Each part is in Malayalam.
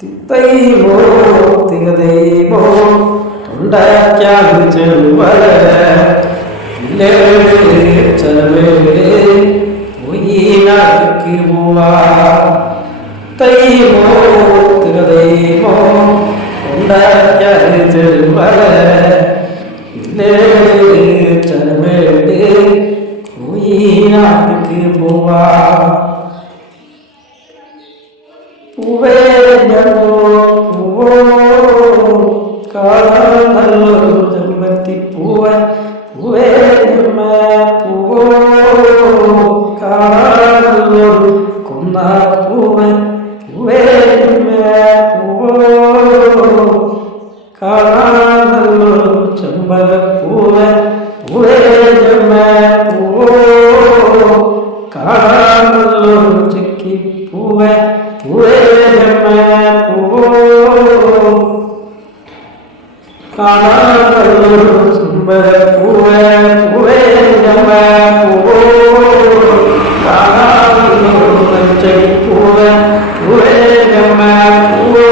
തിത്തൈമോ തികതൈമോ ഉണ്ടാക്കാൻ ചെറുവരെ ചെലവേടെ ഒയ്യാക്ക് പോവാ തൈമോ തികതൈമോ ഉണ്ടാക്കാൻ ചെറുവരെ ചെലവേടെ ഒയ്യാക്ക് പോവാ പൂവേ പൂവോ കാണാനല്ലൊരു ജന്മത്തി പൂവൻ പൂവേ പൂവോ കാണാനല്ലൊരു കൊന്ന പൂവൻ പൂവേ പൂവോ കാണാനല്ലൊരു ചെമ്പകപ്പൂവൻ പൂവേ പൂവോ കാണാനല്ലൊരു ചെക്കിപ്പൂവൻ പൂവേ പൂവോ കാണാനല്ലൊരു ചെമ്പകപ്പൂവേ പൂവേ പൂവോ കാണാനല്ലൊരു ചെക്കിപ്പൂവൻ പൂവേ പൂവോ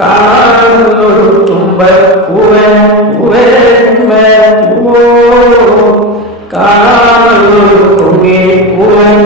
കാണാനല്ലൊരു തുമ്പപ്പൂവേ പൂവേ പൂവോ കാണാനല്ലൊരു കൊങ്ങിപ്പൂവൻ